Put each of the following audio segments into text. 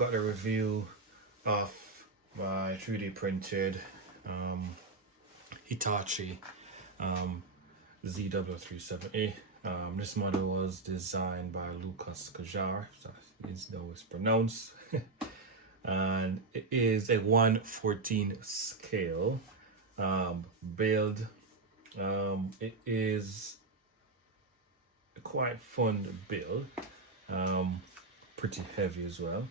got a review of my 3D printed Hitachi ZW370. This model was designed by Lucas Kajar, so is how it's pronounced, and it is a 1/14 scale build. It is a quite fun build, pretty heavy as well.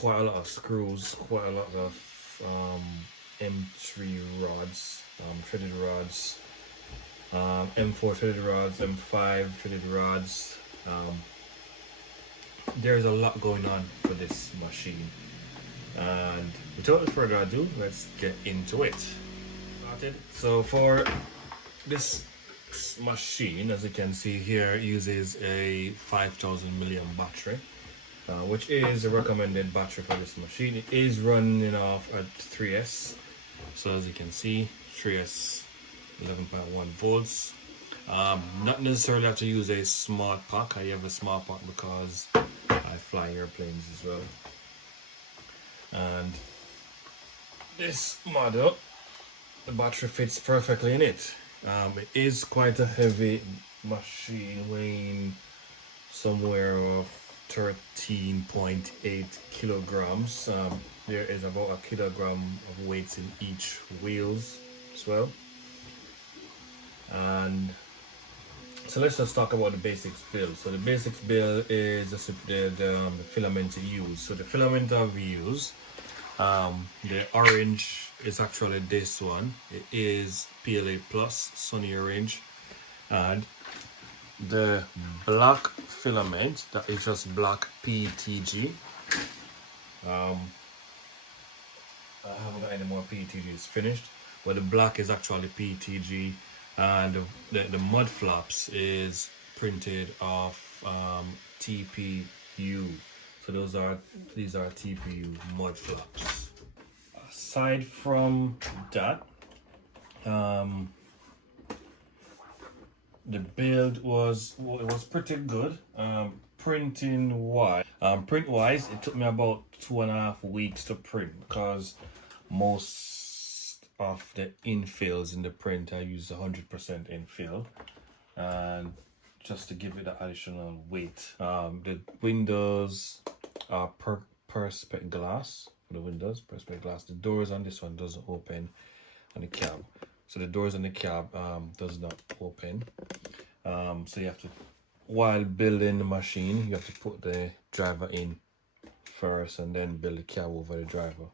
Quite a lot of screws, quite a lot of M3 rods, threaded rods, M4 threaded rods, M5 threaded rods. There's a lot going on for this machine, and without further ado, let's get into it. So for this machine, as you can see here, uses a 5000 milliamp battery, which is a recommended battery for this machine. It is running off at 3S, so as you can see, 3S 11.1 volts. Not necessarily have to use a smart pack. I have a smart pack because I fly airplanes as well. And this model, the battery fits perfectly in it. It is quite a heavy machine, weighing somewhere of 13.8 kilograms. There is about a kilogram of weights in each wheels as well. And so let's just talk about the basics build. So the basics build is the filament used. So the filament I've used, the orange is actually this one. It is PLA Plus Sunny Orange, and the black filament, that is just black PETG. I haven't got any more PETGs finished, but the black is actually PETG, and the mud flaps is printed off TPU. So these are TPU mud flaps. Aside from that, the build was pretty good. Print wise, it took me about 2.5 weeks to print, because most of the infills in the print I use 100% infill, and just to give it the additional weight. The windows are perspex glass. For the windows, perspex glass. The doors on this one doesn't open on the cab, so the doors on the cab does not open. So you have to, while building the machine, you have to put the driver in first and then build the cab over the driver.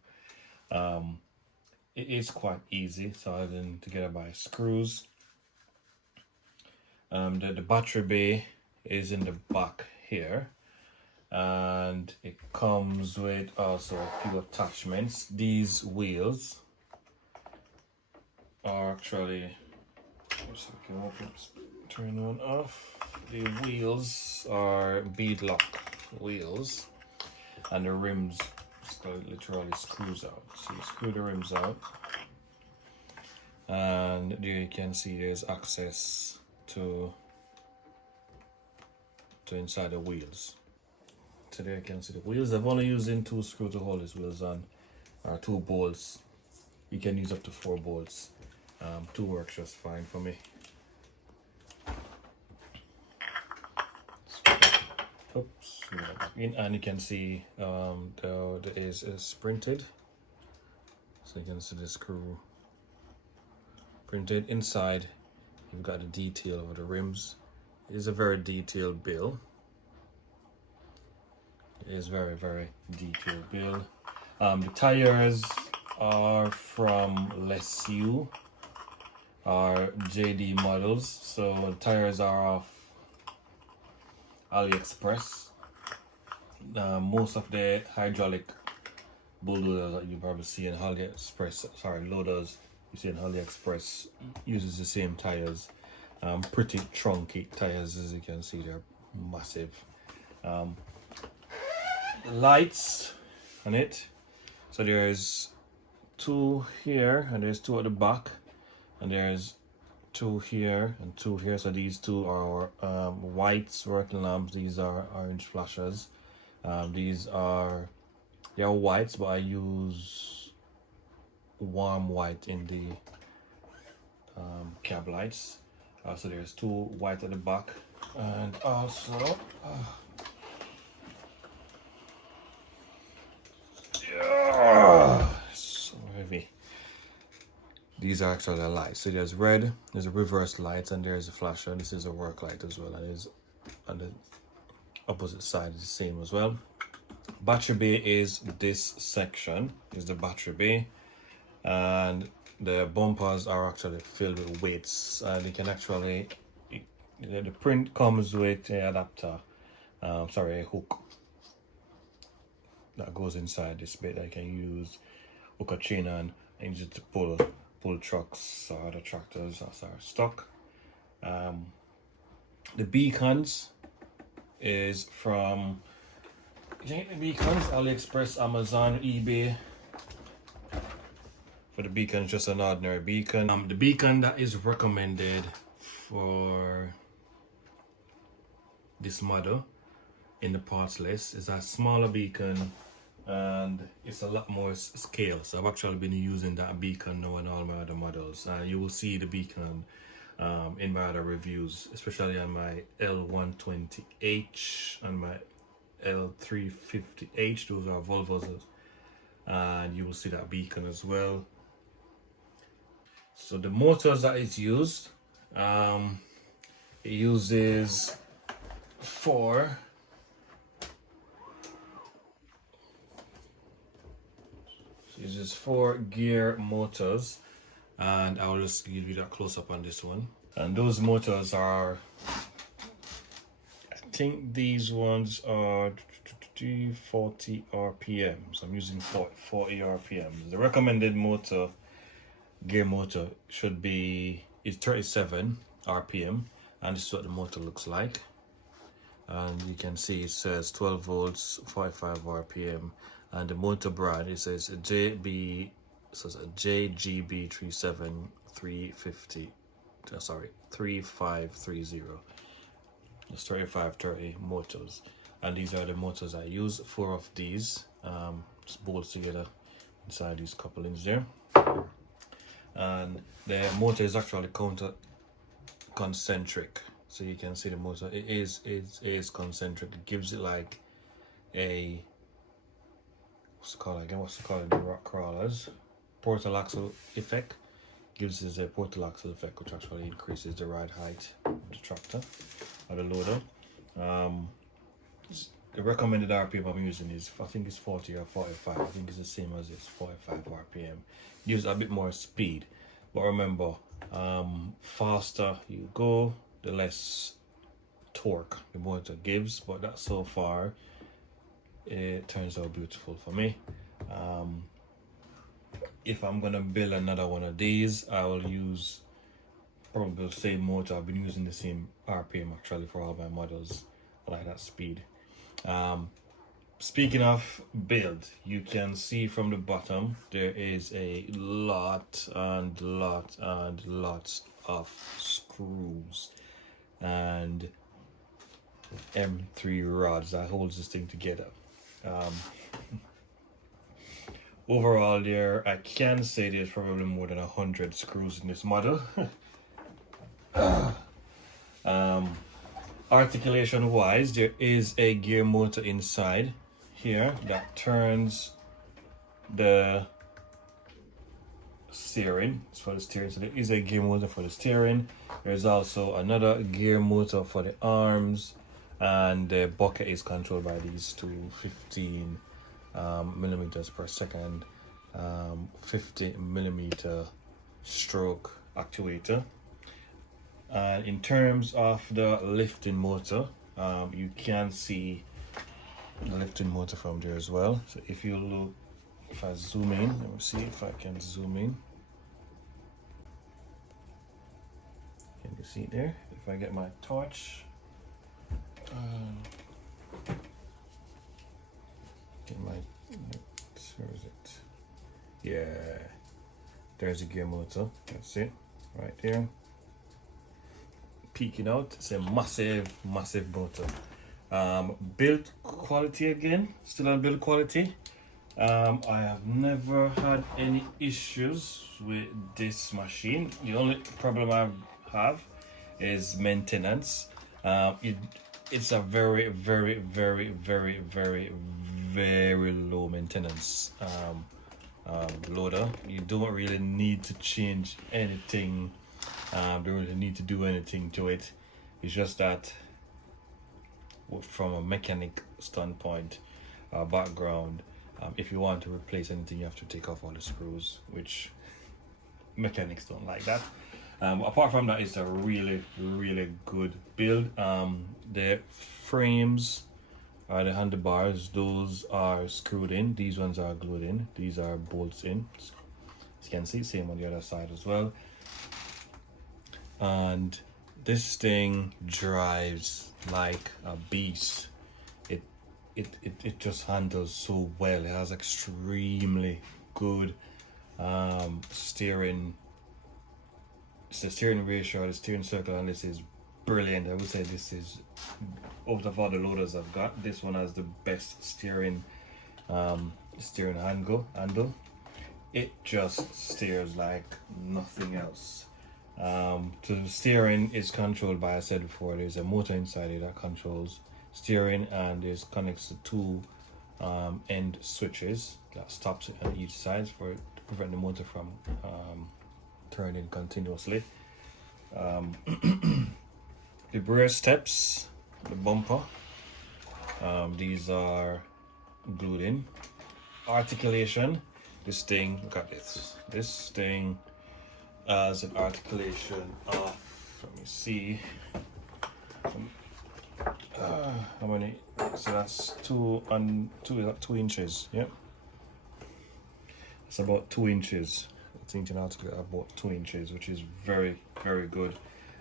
It is quite easy, so I didn't together by screws. The battery bay is in the back here, and it comes with also a few attachments. These wheels are actually, turn one off. The wheels are beadlock wheels, and the rims literally screws out. So you screw the rims out, and there you can see there's access to inside the wheels. So there you can see the wheels. I've only using 2 screws to hold these wheels on, or 2 bolts. You can use up to 4 bolts. 2 works just fine for me. Oops, and you can see the is printed, so you can see the screw printed inside. You've got the detail of the rims. It is a very detailed build. It is very detailed build. The tires are from Lesu, are JD models, so the tires are off AliExpress. Most of the hydraulic bulldozers that you probably see in AliExpress, loaders you see in AliExpress, uses the same tires. Pretty trunky tires, as you can see, they're massive. The lights on it, so there's 2 here, and there's 2 at the back, and there's 2 here and 2 here. So these 2 are white working lamps. These are orange flashers. They're whites, but I use warm white in the cab lights. So there's two white at the back, and also so heavy. These are actually the lights. So there's red, there's a reverse light, and there's a flasher. This is a work light as well, and is on the opposite side is the same as well. Battery bay is this section, is the battery bay, and the bumpers are actually filled with weights, and you can actually, the print comes with an adapter, a hook that goes inside this bit that you can use, hook a chain on, and use it to pull trucks or other tractors that are stuck. The beacons is from beacons, AliExpress, Amazon, eBay. For the beacon, just an ordinary beacon. The beacon that is recommended for this model in the parts list is a smaller beacon, and it's a lot more scale. So I've actually been using that beacon now in all my other models, and you will see the beacon in my other reviews, especially on my L120H and my L350H. Those are Volvos, and you will see that beacon as well. So the motors that is used, it uses four gear motors, and I will just give you that close up on this one. And those motors are, I think these ones are 40 RPM. So I'm using 40 RPM. The recommended gear motor is 37 RPM, and this is what the motor looks like. And you can see it says 12 volts, 45 RPM, and the motor brand, it says JGB 350. Sorry, 3530. It's 3530 motors, and these are the motors I use. 4 of these just bolts together inside these couplings there. And the motor is actually concentric, so you can see the motor, it is concentric. It gives it like a, what's it called in the rock crawlers, portal axle effect. Gives us a portal axle effect, which actually increases the ride height of the tractor or the loader. The recommended RPM I'm using is, I think it's 40 or 45. I think it's the same as this, 45 RPM. Gives a bit more speed, but remember, faster you go, the less torque the motor gives. But that, so far, it turns out beautiful for me. If I'm gonna build another one of these, I will use probably the same motor. I've been using the same RPM actually for all my models. I like that speed. Speaking of build, you can see from the bottom there is a lots of screws and M3 rods that holds this thing together. Overall, I can say there's probably more than 100 screws in this model. Articulation wise, there is a gear motor inside here that turns the steering. It's for the steering, so there is a gear motor for the steering. There's also another gear motor for the arms, and the bucket is controlled by these two 15 millimeters per second 50 millimeter stroke actuator. And in terms of the lifting motor, you can see the lifting motor from there as well. So if you look, if I zoom in, let me see if I can zoom in. Can you see it there? If I get my torch, get my, where is it? Yeah, there's a gear motor. That's it, right there. Peeking out. It's a massive motor. Build quality again, still on build quality. I have never had any issues with this machine. The only problem I have is maintenance. It's a very, very, very, very, very, very low maintenance loader. You don't really need to change anything. Don't really need to do anything to it. It's just that from a mechanic standpoint, background, if you want to replace anything, you have to take off all the screws, which mechanics don't like that. Apart from that, it's a really, really good build. The frames or the handlebars, those are screwed in. These ones are glued in. These are bolts in. As you can see, same on the other side as well. And this thing drives like a beast. It just handles so well. It has extremely good steering. It's the steering ratio, the steering circle, and this is brilliant. I would say this is, out of all the loaders I've got, this one has the best steering handle. It just steers like nothing else. The steering is controlled by, I said before, there's a motor inside it that controls steering, and there's connects to two end switches that stops it on each side to prevent the motor from turning continuously. The rear steps, the bumper, these are glued in. Articulation, this thing, look at this thing has an articulation of, let me see, how many, so that's 2 inches. Yep, it's about 2 inches. I think an article about 2 inches, which is very, very good.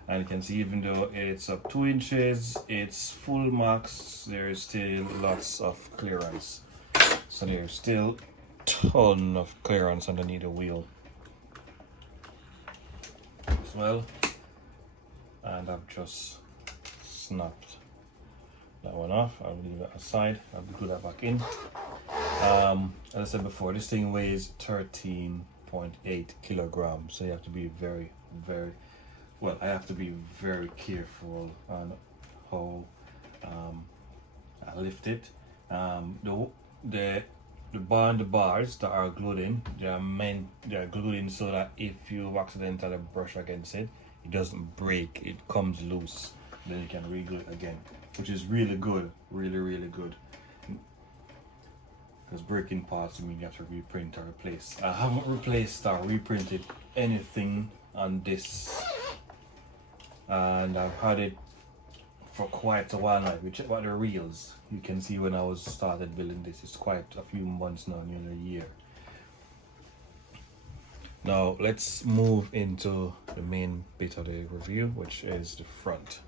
And you can see, even though it's up 2 inches, it's full max, there is still lots of clearance. So there's still ton of clearance underneath the wheel as well. And I've just snapped that one off. I'll leave that aside. I'll glue that back in. As I said before, this thing weighs 13.8 kilograms, so you have to be very, very well. I have to be very careful on how I lift it. The bar and the bars that are glued in, they are glued in so that if you accidentally brush against it, it doesn't break, it comes loose, then you can re-glue it again, which is really good, really, really good. Because breaking parts mean you have to reprint or replace. I haven't replaced or reprinted anything on this, and I've had it for quite a while now. If you check out the reels, you can see when I started building this, it's quite a few months now, nearly a year. Now let's move into the main bit of the review, which is the front.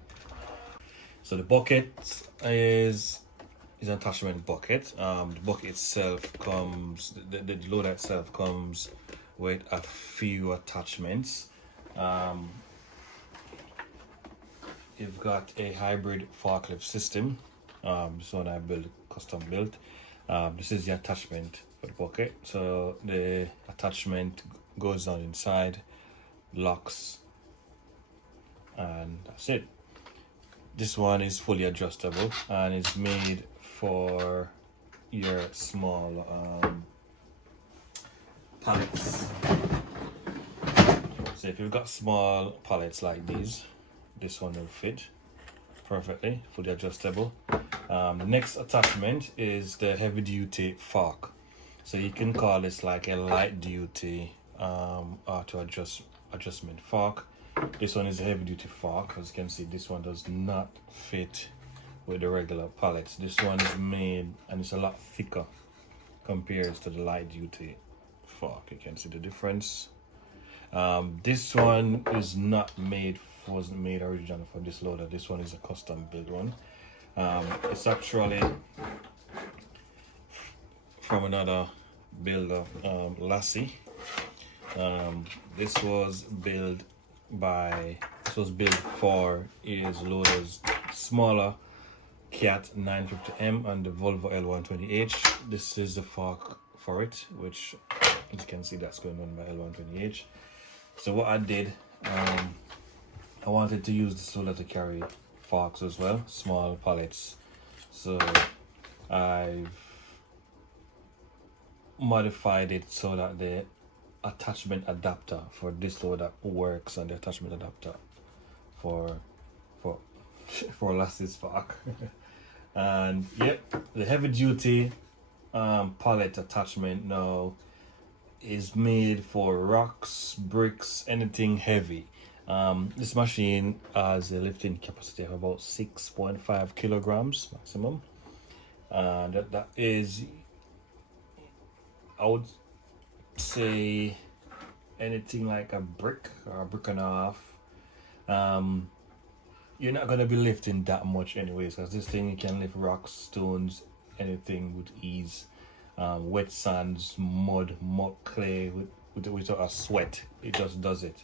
So the bucket is an attachment bucket. The bucket itself comes, the loader itself comes with a few attachments. You've got a hybrid forklift system. This one I custom built. This is the attachment for the bucket. So the attachment goes down inside, locks, and that's it. This one is fully adjustable and it's made for your small pallets. So if you've got small pallets like these, this one will fit perfectly, fully adjustable. The next attachment is the heavy duty fork. So you can call this like a light duty auto adjustment fork. This one is a heavy duty fork. As you can see, this one does not fit with the regular pallets. This one is made, and it's a lot thicker compared to the light duty fork. You can see the difference. This one is not wasn't made originally for this loader. This one is a custom built one. It's actually from another builder, Lassie. This was built for his loaders, smaller Cat 950M and the Volvo L120H. This is the fork for it, which you can see that's going on my L120H. So what I did, I wanted to use the solar to carry forks as well, small pallets. So I've modified it so that the attachment adapter for this loader works on the attachment adapter for last fork. And yep, the heavy duty pallet attachment now is made for rocks, bricks, anything heavy. This machine has a lifting capacity of about 6.5 kilograms maximum, and that is, I would say, anything like a brick or a brick and a half. You're not gonna be lifting that much anyways, because this thing, you can lift rocks, stones, anything with ease. Wet sands, mud, muck, clay, with a sweat, it just does it.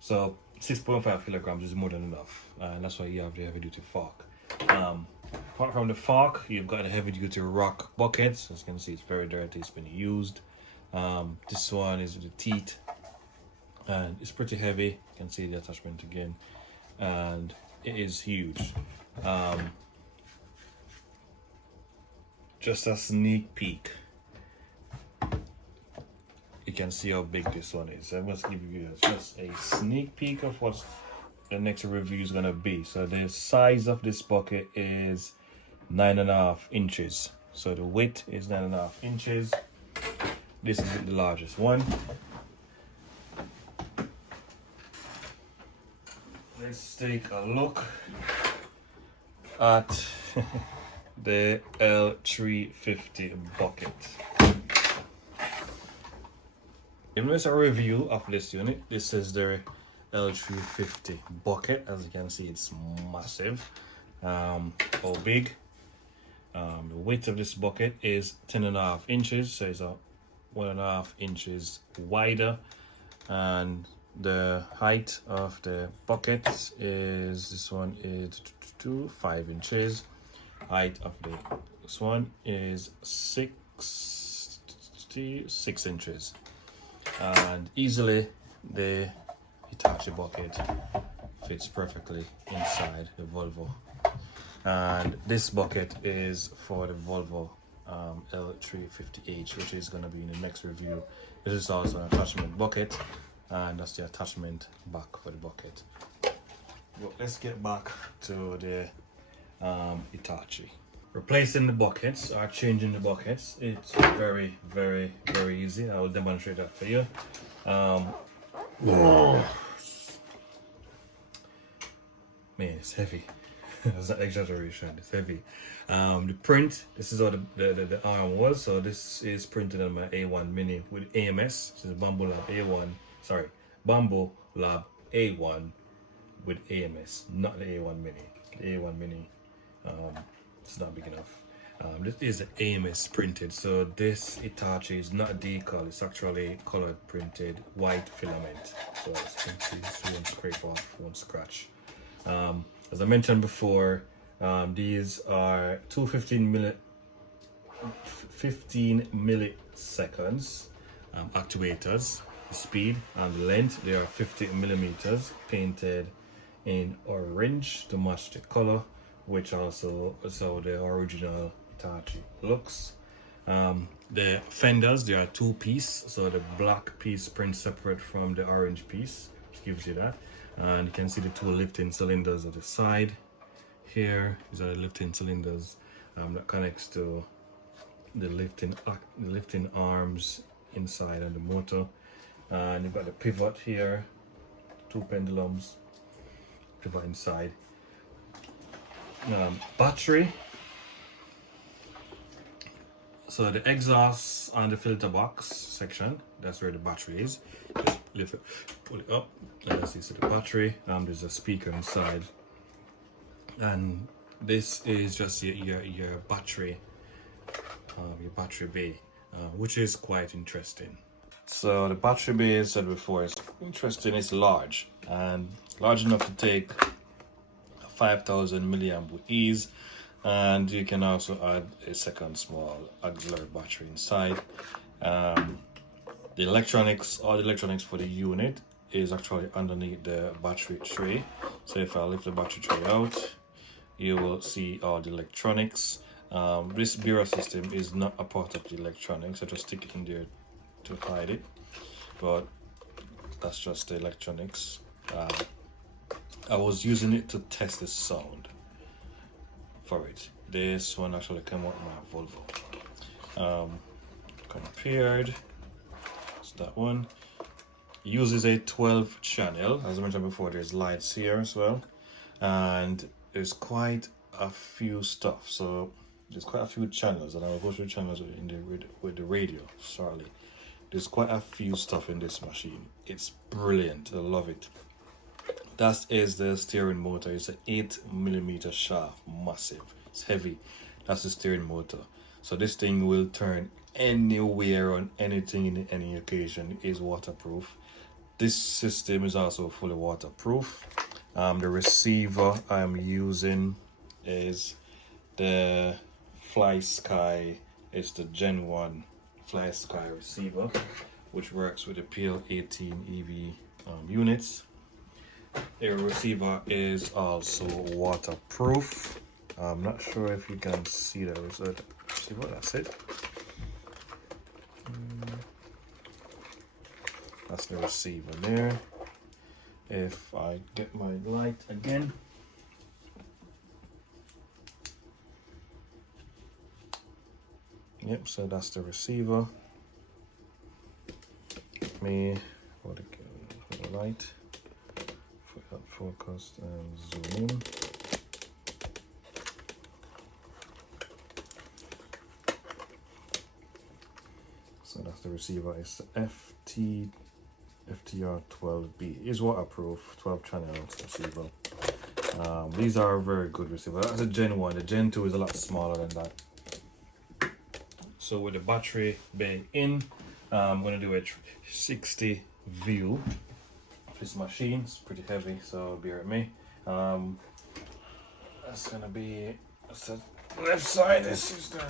So 6.5 kilograms is more than enough, and that's why you have the heavy duty fork. Apart from the fork, you've got a heavy duty rock bucket. As you can see, it's very dirty, it's been used. This one is the teeth, and it's pretty heavy. You can see the attachment again, and it is huge. Just a sneak peek, you can see how big this one is. I must give you just a sneak peek of what the next review is gonna be. So the size of this bucket is 9.5 inches. So the width is 9.5 inches. This is the largest one. Let's take a look at the L350 bucket. Give us a review of this unit. This is the L350 bucket. As you can see, it's massive. How big? The width of this bucket is 10.5 inches, so it's 1.5 inches wider, and the height of the bucket is, this one is 5 inches. Height of this one is 6 inches, and easily the Hitachi bucket fits perfectly inside the Volvo. And this bucket is for the Volvo L350H, which is going to be in the next review. This is also an attachment bucket, and that's the attachment back for the bucket. But let's get back to the Hitachi. Replacing the buckets or changing the buckets, it's very, very, very easy. I will demonstrate that for you. Man, it's heavy. That's not exaggeration, it's heavy. The print, this is how the arm was. So this is printed on my A1 Mini with AMS. This is a Bamboo Lab A1 with AMS, not the A1 Mini. The A1 Mini, it's not big enough. This is the AMS printed. So this Hitachi is not a decal, it's actually colored printed white filament. So as you can see, this won't scrape off, won't scratch. As I mentioned before, these are 15 milliseconds actuators. The speed and the length, they are 50 millimeters, painted in orange to match the color, which also is how the original Hitachi looks. The fenders, they are 2-piece, so the black piece prints separate from the orange piece, which gives you that. And you can see the 2 lifting cylinders at the side. Here, these are the lifting cylinders that connects to the lifting arms inside and the motor. And you've got the pivot here, 2 pendulums, pivot inside. Battery. So the exhaust and the filter box section, that's where the battery is. Just lift it, pull it up, and as you see the battery. There's a speaker inside, and this is just your battery, your battery bay, which is quite interesting. So the battery bay, as I said before, is interesting. It's large, and large enough to take 5,000 milliamp with ease. and you can also add a second small auxiliary battery inside. The electronics, all the electronics for the unit is actually underneath the battery tray. So if I lift the battery tray out, you will see all the electronics. This mirror system is not a part of the electronics. I just stick it in there to hide it, but that's just the electronics. I was using it to test the sound for it. This one actually came out of my Volvo. Compared, it's that one. Uses a 12 channel. As I mentioned before, there's lights here as well, and there's quite a few stuff. So there's quite a few channels, and I will go through channels with the radio. Sorry, there's quite a few stuff in this machine. It's brilliant. I love it. That is the steering motor. It's an 8mm shaft, massive. It's heavy. That's the steering motor. So this thing will turn anywhere on anything in any occasion. It is waterproof. This system is also fully waterproof. The receiver I'm using is the Fly Sky. It's the Gen 1 Fly Sky receiver, which works with the PL18 EV units. The receiver is also waterproof. I'm not sure if you can see the receiver. That's it. That's the receiver there. If I get my light again, yep, so that's the receiver. Me for the light, focus and zoom in. So that's the receiver. It's the FTR12B. Is waterproof, 12 channel receiver. These are a very good receiver. That's a Gen 1. The Gen 2 is a lot smaller than that. So with the battery bay in, I'm going to do a 360 view of this machine. It's pretty heavy, so bear with me. That's going to be the left side. This is the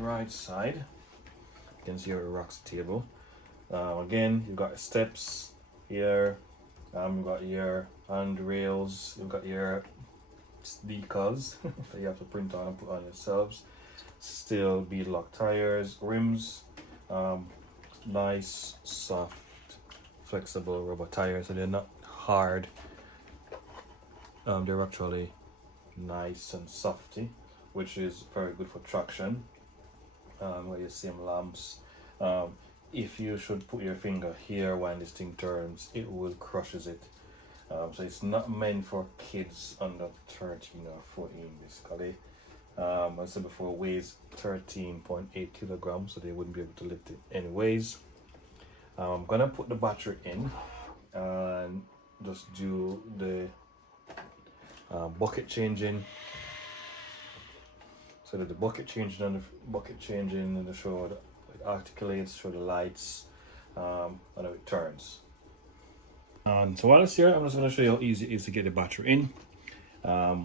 right side. You can see how it rocks the table. Again, you've got steps here. You've got your handrails. You've got your decals that you have to print on and put on yourselves. Still beadlock tires, rims, nice, soft, flexible rubber tires. So they're not hard. They're actually nice and softy, which is very good for traction. Where you see them lamps. If you should put your finger here when this thing turns, it will crushes it. So it's not meant for kids under 13 or 14 basically. I said before, it weighs 13.8 kilograms, so they wouldn't be able to lift it anyways. I'm gonna put the battery in and just do the bucket changing. So that the bucket changing and the show it articulates, show the lights, and it turns. So while it's here, I'm just going to show you how easy it is to get the battery in. As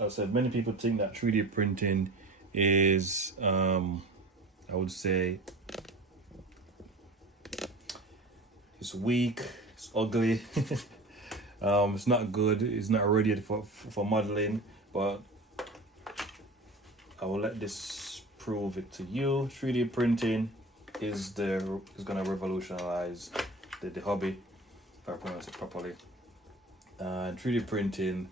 I said, many people think that 3D printing is, I would say, it's weak, it's ugly, it's not good, it's not ready for modeling, but I will let this prove it to you. 3D printing is gonna revolutionize the hobby, if I pronounce it properly. And 3D printing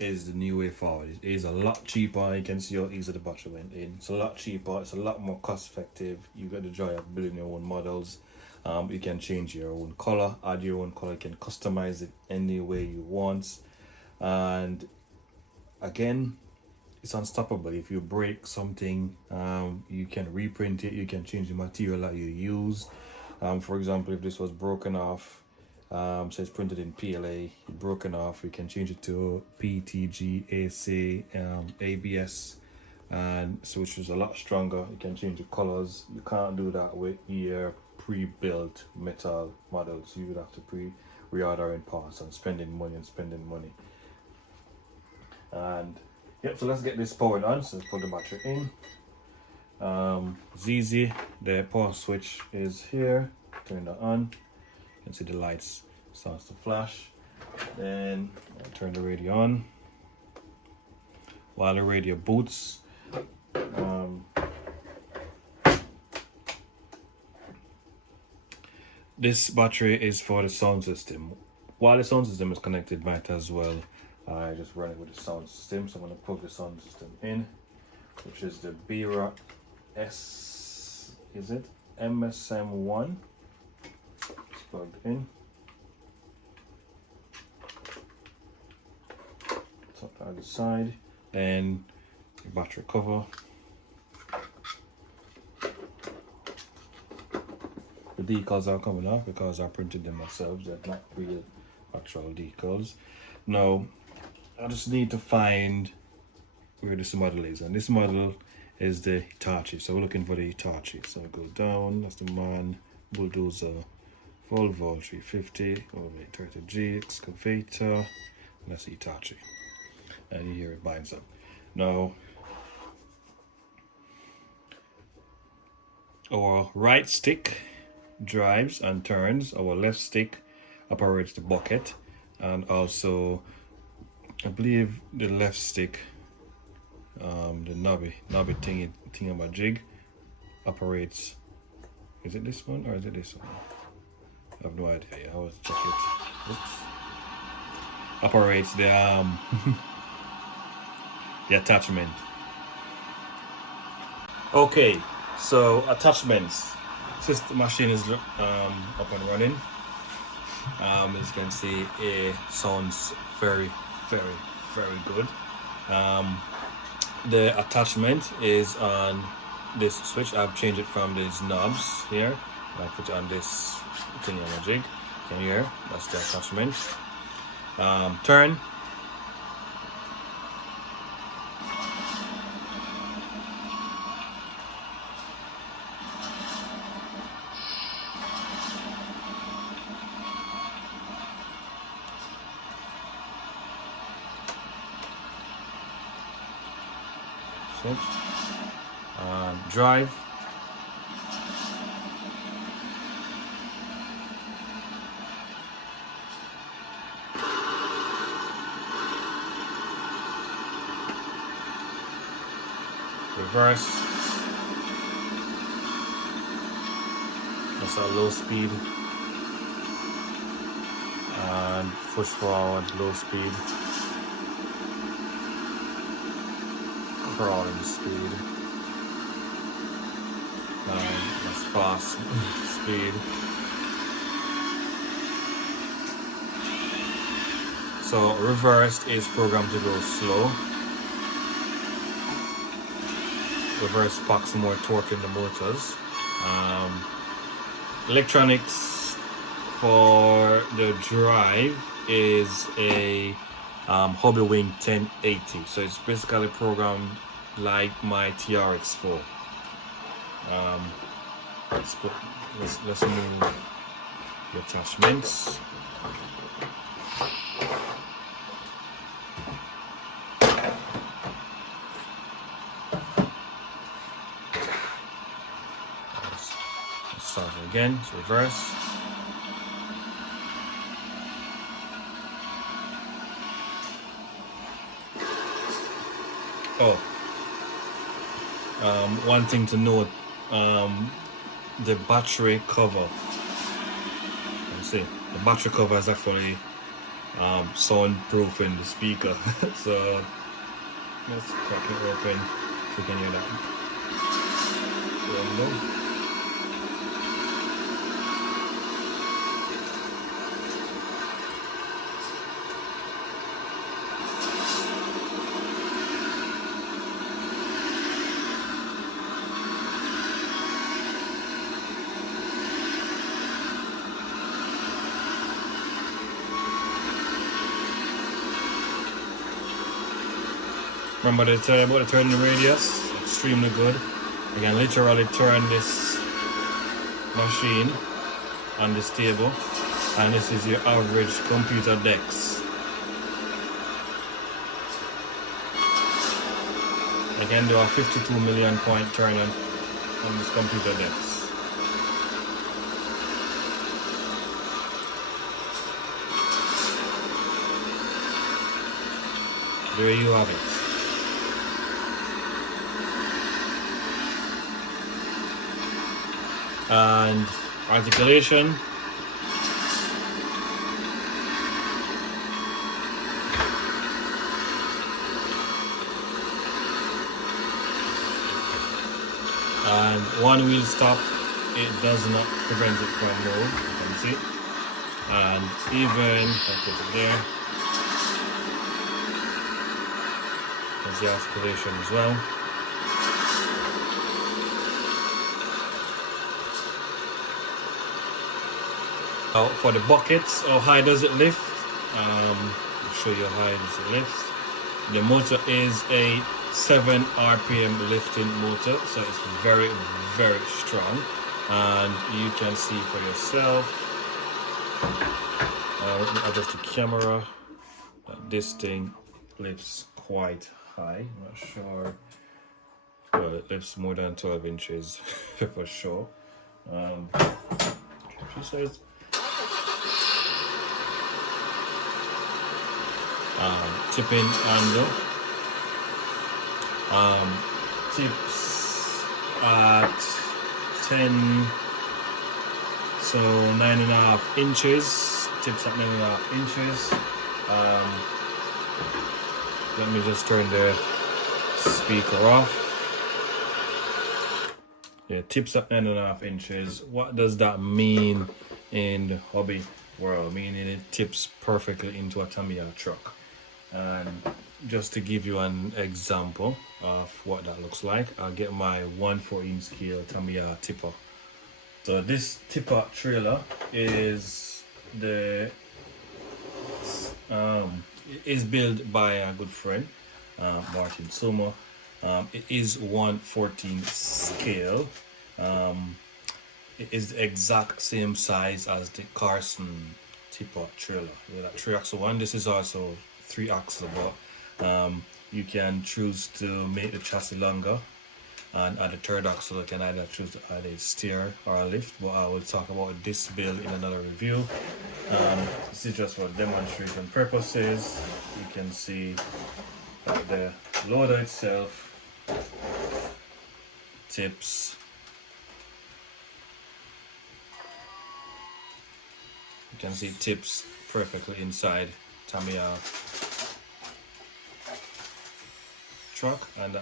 is the new way forward. It is a lot cheaper. You can see how easy the battery went in. It's a lot cheaper. It's a lot more cost effective. You got the joy of building your own models. You can change your own color, add your own color. You can customize it any way you want. And again, it's unstoppable. If you break something, you can reprint it. You can change the material that you use. For example, if this was broken off, so it's printed in PLA, broken off, you can change it to PTG, AC, ABS, and so which is a lot stronger. You can change the colors. You can't do that with your pre-built metal models. You would have to reorder in parts and spending money. And Yep, so let's get this powered on. So let's put the battery in. ZZ, the power switch is here. Turn that on. You can see the lights starts to flash. Then I'll turn the radio on. While the radio boots, this battery is for the sound system. While the sound system is connected, might as well I just run it with the sound system. So I'm going to plug the sound system in, which is the B-Rock S, is it? MSM1. It's plugged in. Top out the side. Then the battery cover. The decals are coming off because I printed them myself. They're not real actual decals. Now, I just need to find where this model is. And this model is the Hitachi. So we're looking for the Hitachi. So I go down, that's the man, bulldozer, Volvo 350, over 30G, excavator, and that's the Hitachi. And you hear it binds up. Now, our right stick drives and turns, our left stick operates the bucket, and also I believe the left stick, the knobby thingamajig operates. Is it this one or is it this one? I have no idea. I was check it. Oops. Operates the the attachment. Okay, so attachments. Since the machine is up and running, as you can see, it sounds very good. The attachment is on this switch. I've changed it from these knobs here. I put it on this thing on my jig. Can you hear? That's the attachment. Turn. Drive. Reverse. That's our low speed. And push forward, low speed. Crawling speed. That's fast speed. So reversed is programmed to go slow. Reverse packs more torque in the motors. Electronics for the drive is a Hobby Wing 1080. So it's basically programmed like my TRX4. Let's move the attachments. Let's start it again. It's reverse. Oh, one thing to note. The battery cover. Let's see, the battery cover is actually soundproofing the speaker. So let's crack it open so you can hear that. There we go. Remember to tell you about the turning radius, extremely good. You can literally turn this machine on this table, and this is your average computer DeX. I can do a 52 million point turn on this computer depths. There you have it. And articulation. And one wheel stop, it does not prevent it from moving, you can see. And even, I put it there, there's the articulation as well. Now for the buckets, how high does it lift? I'll show you how high does it lift. The motor is a 7 RPM lifting motor, so it's very, very strong, and you can see for yourself. Let me adjust the camera. This thing lifts quite high. I'm not sure. Well, it lifts more than 12 inches for sure. She says. Tipping angle. Tips at 10, so 9.5 inches. Tips at 9.5 inches. Let me just turn the speaker off. Yeah, tips at 9.5 inches. What does that mean in the hobby world? Meaning it tips perfectly into a Tamiya truck. And just to give you an example of what that looks like, I'll get my 1/4 inch scale Tamiya tipper. So this tipper trailer is built by a good friend, Martin Soma. It is 1/14 scale. It is the exact same size as the Carson tipper trailer. That 3-axle one. This is also 3-axle, but you can choose to make the chassis longer, and at the 3rd axle you can either choose to add a steer or a lift, but I will talk about this build in another review. This is just for demonstration purposes. You can see that the loader itself tips. You can see tips perfectly inside Tamiya truck, and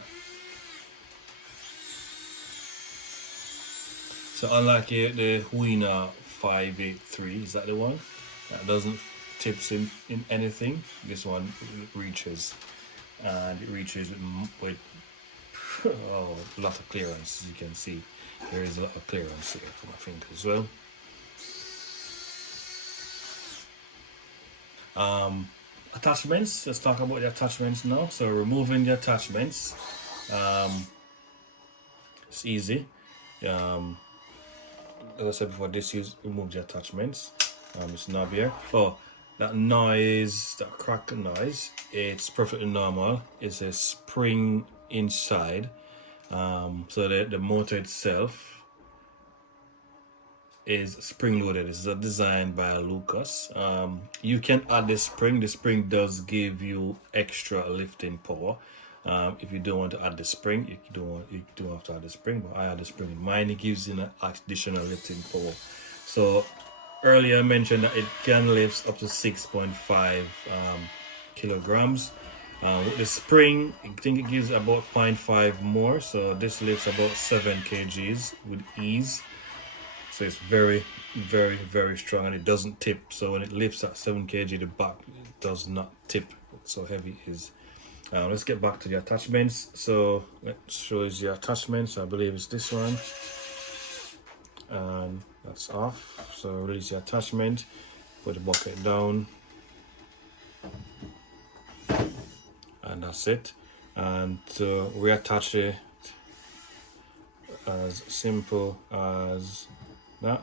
so unlike the Huina 583, is that the one that doesn't tips in anything? This one reaches, and it reaches with oh, a lot of clearance. As you can see, there is a lot of clearance here, I think, as well. Attachments, let's talk about the attachments now. So removing the attachments, it's easy. As I said before, this removes the attachments. It's knob here. Oh, that noise, that crack noise, it's perfectly normal. It's a spring inside. So the motor itself is spring loaded. This is designed by Lucas. You can add the spring. The spring does give you extra lifting power. If you don't want to add the spring, you don't have to add the spring, but I add the spring in mine. It gives you an additional lifting power. So earlier I mentioned that it can lift up to 6.5 kilograms. With the spring, I think it gives about 0.5 more, so this lifts about 7 kgs with ease. So it's very, very, very strong, and it doesn't tip. So when it lifts at 7 kg, the back does not tip. So heavy it is. Let's get back to the attachments. So let's show you the attachments. I believe it's this one, and that's off. So release the attachment, put the bucket down, and that's it. And to reattach it, as simple as that.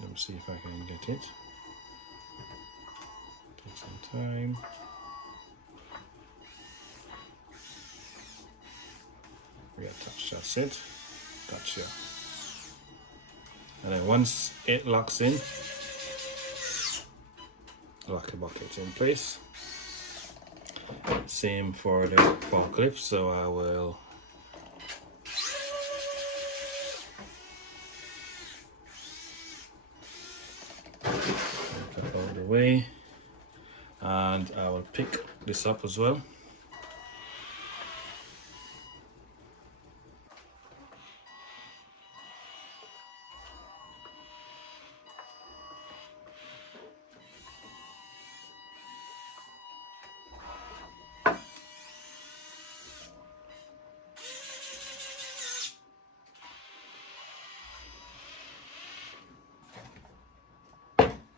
Let me see if I can get it. time. Reattach, that's it. Gotcha. And then once it locks in, lock the bucket in place. Same for the forklift, so I will take that out of the way, and I will pick this up as well.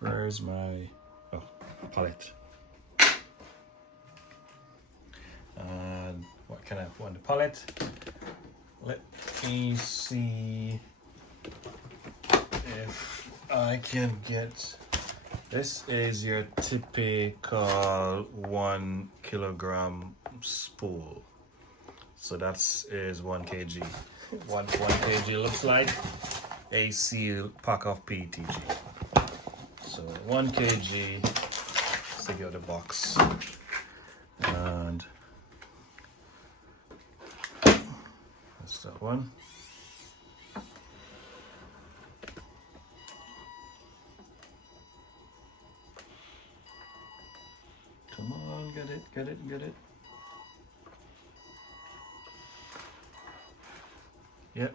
Where's my pallet? And what can I put on the pallet? Let me see if I can get. This is your typical 1 kilogram spool. So that is 1 kg. 1 kg looks like a sealed pack of PETG. So 1 kg, let's take out the box, and that's that one. Come on, get it, get it, get it. Yep.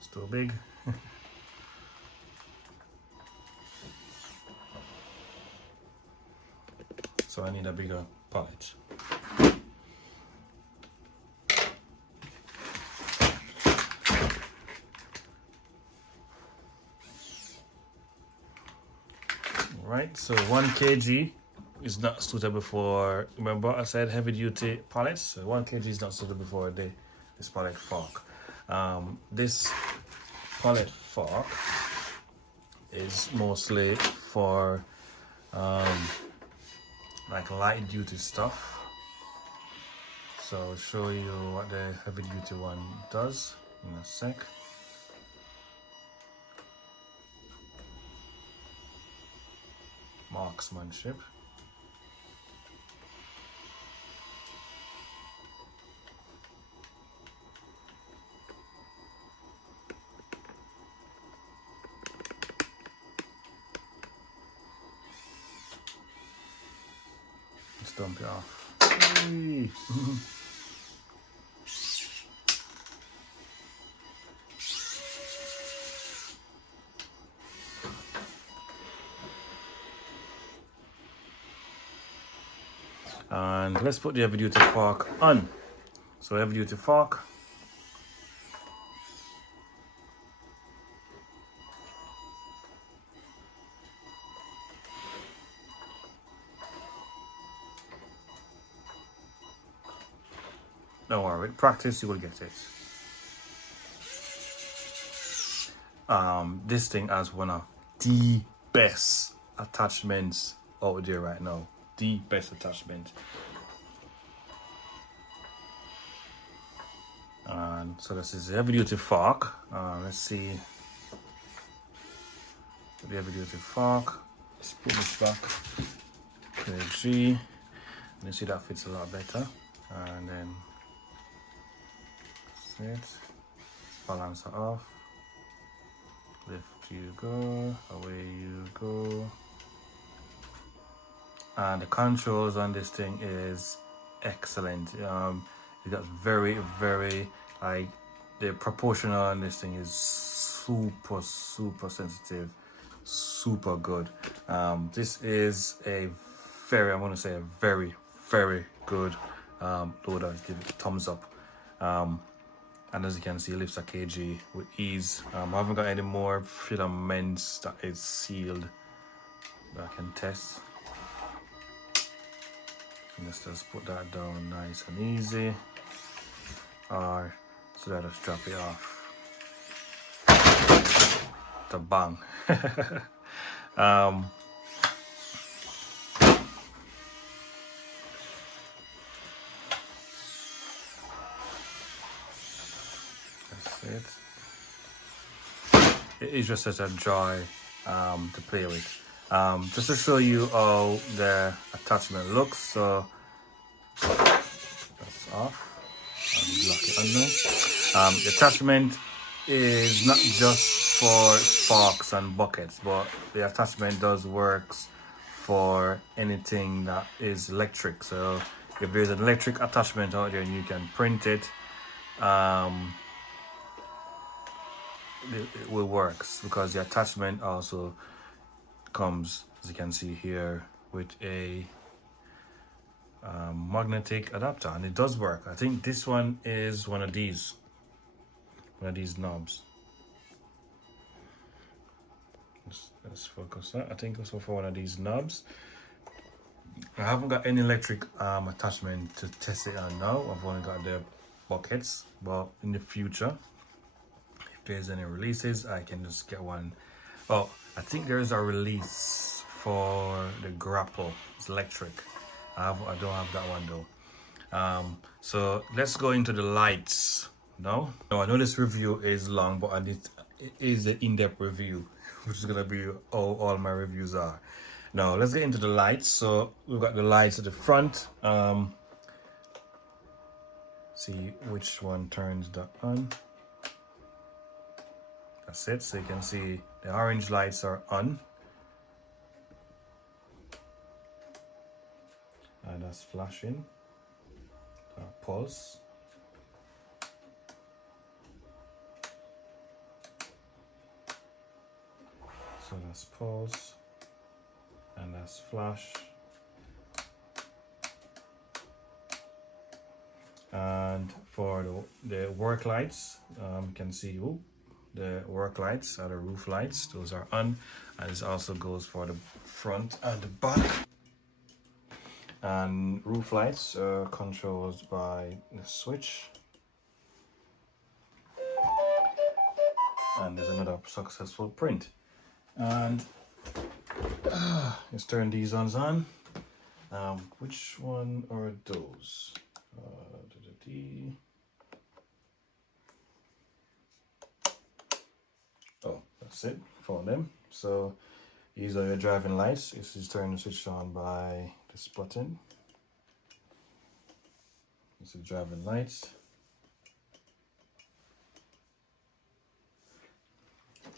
Still big. So I need a bigger pallet. Right, so 1 kg is not suitable for, remember I said heavy duty pallets, so 1 kg is not suitable for this pallet fork. This pallet fork is mostly for like light duty stuff. So I'll show you what the heavy duty one does in a sec. Marksmanship. Let's dump it off. Hey. And let's put the heavy duty fork on. So heavy duty fork. Don't worry, with practice you will get it. This thing has one of the best attachments out there right now. The best attachment. And so this is the heavy duty fork. Let's see the heavy duty fork. Let's put this back. kg. And you see that fits a lot better. And then that's it. Let's balance it off. Lift you go, away you go. And the controls on this thing is excellent. You got very like the proportional on this thing is super sensitive, super good. This is a very, I want to say a very good loader. Give it a thumbs up. And as you can see, it lifts a kg with ease. I haven't got any more filaments that is sealed that I can test. Let's just put that down nice and easy, or so that I'll strap it off. after bang. um, that's it. It is just such a joy to play with. Just to show you how the attachment looks, so that's off. I'll lock it on now. The attachment is not just for forks and buckets, but the attachment does works for anything that is electric. So if there's an electric attachment out there and you can print it, it will works, because the attachment also comes, as you can see here, with a magnetic adapter, and it does work. I think this one is one of these knobs. Let's focus that. I think it's for one of these knobs. I haven't got any electric attachment to test it on now. I've only got the buckets, but in the future, if there's any releases, I can just get one. Oh, I think there is a release for the grapple. It's electric. I don't have that one though. So let's go into the lights now. Now I know this review is long, but it is an in-depth review, which is gonna be how all my reviews are. Now let's get into the lights. So we've got the lights at the front. See which one turns that on. That's it. So you can see the orange lights are on. And that's flashing. Pulse. So that's pulse. And that's flash. And for the work lights, you can see the work lights are the roof lights. Those are on. And this also goes for the front and the back. And roof lights are controlled by the switch. And there's another successful print. And let's turn these ones on. Which one are those? Oh, that's it for them. So these are your driving lights. This is turning the switch on by this button. This is driving lights.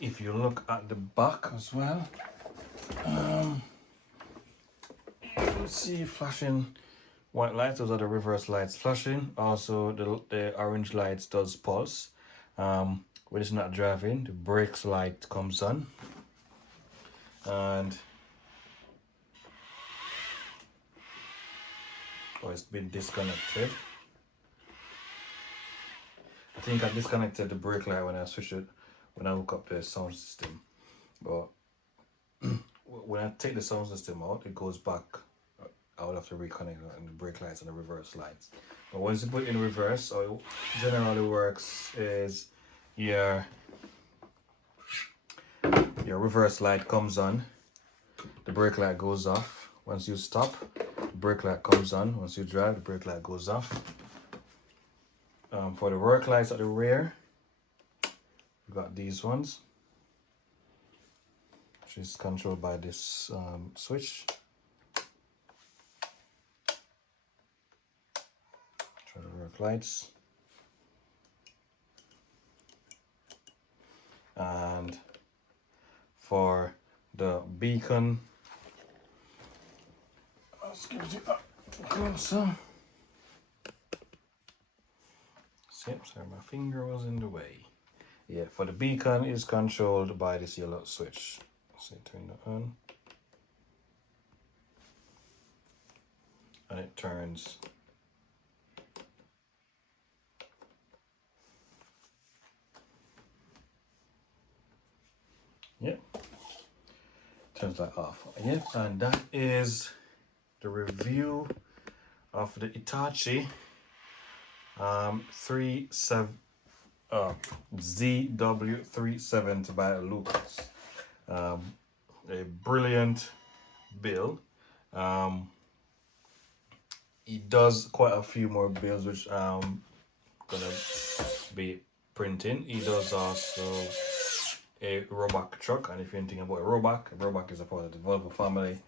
If you look at the back as well, let's see, flashing white lights. Those are the reverse lights flashing. Also, the orange lights does pulse. When it's not driving, the brakes light comes on, and it's been disconnected. I think I disconnected the brake light when I switched it, when I hook up the sound system. But when I take the sound system out, it goes back. I would have to reconnect the brake lights and the reverse lights. But once you put it in reverse, how it generally works is your reverse light comes on, the brake light goes off. Once you stop, the brake light comes on. Once you drive, the brake light goes off. For the work lights at the rear, we've got these ones, which is controlled by this switch. Try the work lights. And for the beacon, let's give it up closer. Sorry, my finger was in the way. Yeah, for the beacon is controlled by this yellow switch. So turn that on. And it turns. Yep. Turns that off. Yep, and that is the review of the Hitachi ZW370 by Lucas. A brilliant build. He does quite a few more builds which I'm gonna be printing. He does also a Roback truck, and if you're thinking about a Roback is a part of the Volvo family,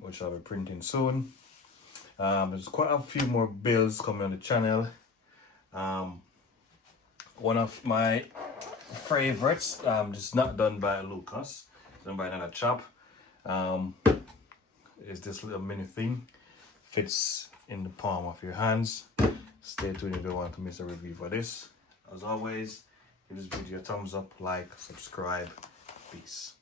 which I'll be printing soon. There's quite a few more builds coming on the channel. One of my favorites, this is not done by Lucas, done by another chap, is this little mini thing. Fits in the palm of your hands. Stay tuned if you want to miss a review for this. As always, give this video a thumbs up, like, subscribe. Peace.